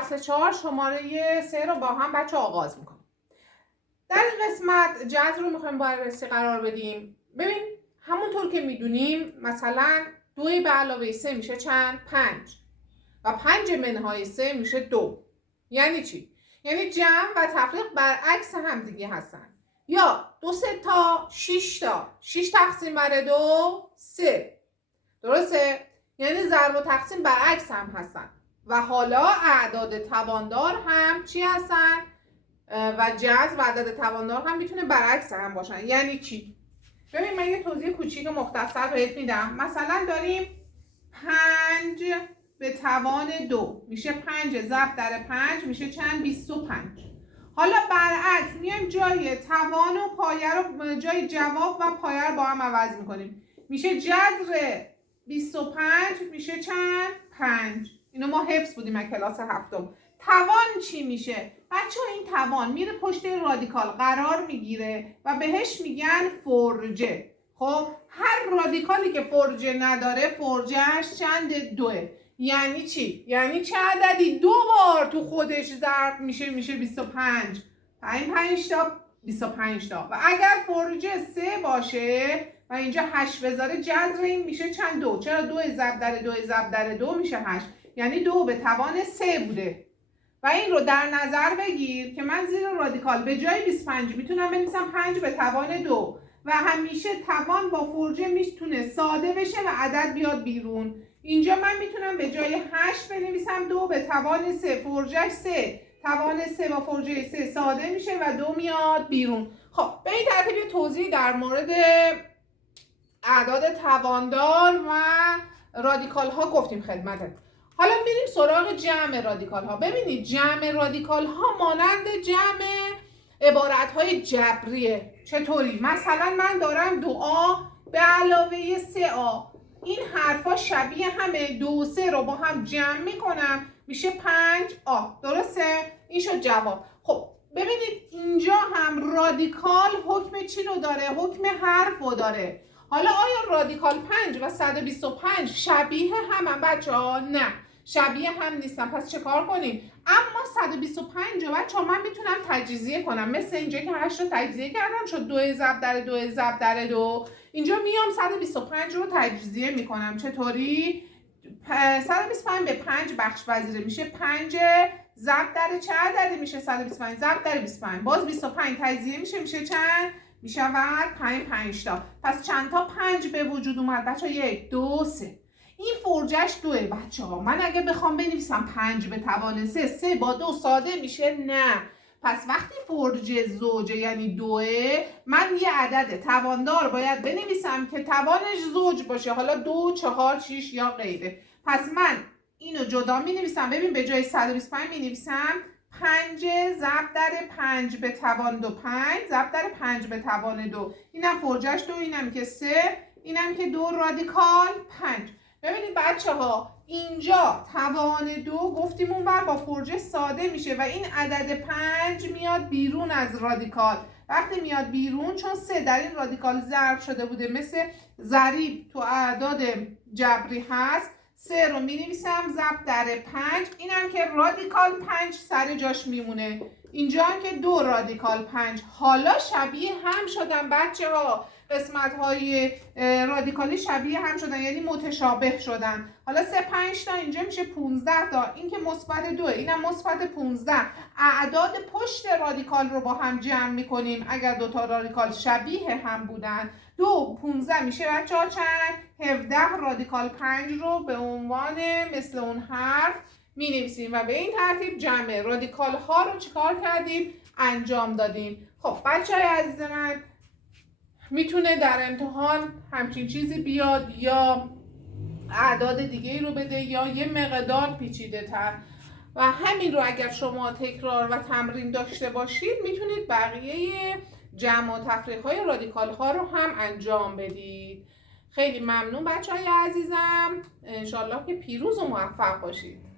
فصل 4 شماره 3 رو با هم بچه آغاز میکنیم. در این قسمت جذر رو میخوایم بررسی قرار بدیم. ببین همونطور که میدونیم مثلا 2 به علاوه 3 میشه چند؟ 5 و 5 منهای 3 میشه 2. یعنی چی؟ یعنی جمع و تفریق برعکس هم دیگه هستن. یا 2 3 تا 6 تا 6 تقسیم بر 2 3. درسته؟ یعنی ضرب و تقسیم برعکس هم هستن. و حالا اعداد تواندار هم چی هستن؟ و جذر و اعداد تواندار هم میتونه برعکس هم باشن. یعنی چی؟ ببین من یه توضیح کوچیک و مختصر بهت میدم. مثلا داریم 5 به توان 2 میشه 5 ضرب در 5 میشه چند؟ 25. حالا برعکس میایم جای توان و پایه رو جای جواب و پایه رو با هم عوض میکنیم. میشه جذر 25 میشه چند؟ 5. اینو ما حفظ بودیم از کلاس هفتم. توان چی میشه؟ بچه این توان میره پشت رادیکال قرار میگیره و بهش میگن فرجه. خب هر رادیکالی که فرجه نداره فرجهش چند؟ 2. یعنی چی؟ یعنی چه عددی 2 بار تو خودش ضرب میشه 25. 5 تا 25 تا. و اگر فرجه 3 باشه و اینجا 8 بذاره جذر این میشه چند؟ 2. چرا 2 ضرب در 2 ضرب در 2 میشه 8. یعنی 2 به توان 3 بوده. و این رو در نظر بگیر که من زیر رادیکال به جای 25 میتونم بنویسم 5 به توان 2 و همیشه توان با فرجه میتونه ساده بشه و عدد بیاد بیرون. اینجا من میتونم به جای 8 بنویسم 2 به توان 3. فرجهش 3. توان 3 با فرجه 3 ساده میشه و 2 میاد بیرون. خب به این ترتیب یه توضیح در مورد اعداد تواندار و رادیکال ها گفتیم خدمتت. حالا میریم سراغ جمع رادیکال ها. ببینید جمع رادیکال ها مانند جمع عبارت های جبریه. چطوری؟ مثلا من دارم 2a به علاوه 3a. این حرفا شبیه همه. 2 و 3 رو با هم جمع میکنم میشه 5a. درسته؟ این شد جواب. خب ببینید اینجا هم رادیکال حکم چی رو داره؟ حکم حرف رو داره. حالا آیا رادیکال 5 و 125 شبیه هم بچه ها؟ نه شبیه هم نیستن. پس چه کار کنیم؟ اما 125 رو بچه ها من میتونم تجزیه کنم. مثل اینجا که 8 رو تجزیه کردم شد 2 ضرب در 2 ضرب در 2. اینجا میام 125 رو تجزیه میکنم. چطوری؟ 125 به 5 بخش پذیره میشه 5 ضرب در چه عددی میشه؟ 125 ضرب در 25. باز 25 تجزیه میشه چند؟ میشود 5 تا. پس چند تا 5 به وجود اومد بچه ها؟ 1 2 3. این فرجش 2 بچه ها. من اگه بخوام بنویسم 5 به توان 3 3 با 2 ساده میشه؟ نه. پس وقتی فرج زوجه یعنی 2 من یه عدد تواندار باید بنویسم که توانش زوج باشه. حالا 2 4 6 یا غیره. پس من اینو جدا می نویسم. ببین به جای 125 می نویسم 5 ضرب در 5 به توان 2 5 ضرب در 5 به توان 2. اینم فرجش 2 اینم که 3 اینم که 2 رادیکال 5. ببینید بچه ها اینجا توان 2 گفتیم اونور با فرجه ساده میشه و این عدد 5 میاد بیرون از رادیکال. وقتی میاد بیرون چون 3 در این رادیکال ضرب شده بوده مثل ضریب تو اعداد جبری هست 3 رو می نویسم ضرب در 5. اینم که رادیکال 5 سر جاش میمونه. اینجا هم که 2 رادیکال 5. حالا شبیه هم شدن بچه ها. قسمت های رادیکالی شبیه هم شدن یعنی متشابه شدن. حالا 3 5 تا اینجا میشه 15 تا. این که مثبت 2 اینم مثبت 15. اعداد پشت رادیکال رو با هم جمع میکنیم. اگر 2 تا رادیکال شبیه هم بودن 2 15 میشه بچه ها چند؟ 17 رادیکال 5 رو به عنوان مثل اون حرف می نویسیم و به این ترتیب جمع رادیکال ها رو چیکار کردیم؟ انجام دادیم. خب بچه های عزیز من میتونه در امتحان همچین چیزی بیاد یا اعداد دیگه رو بده یا یه مقدار پیچیده تر و همین رو اگر شما تکرار و تمرین داشته باشید میتونید بقیه جمع و تفریق های رادیکال ها رو هم انجام بدید. خیلی ممنون بچه های عزیزم. انشالله که پیروز و موفق باشید.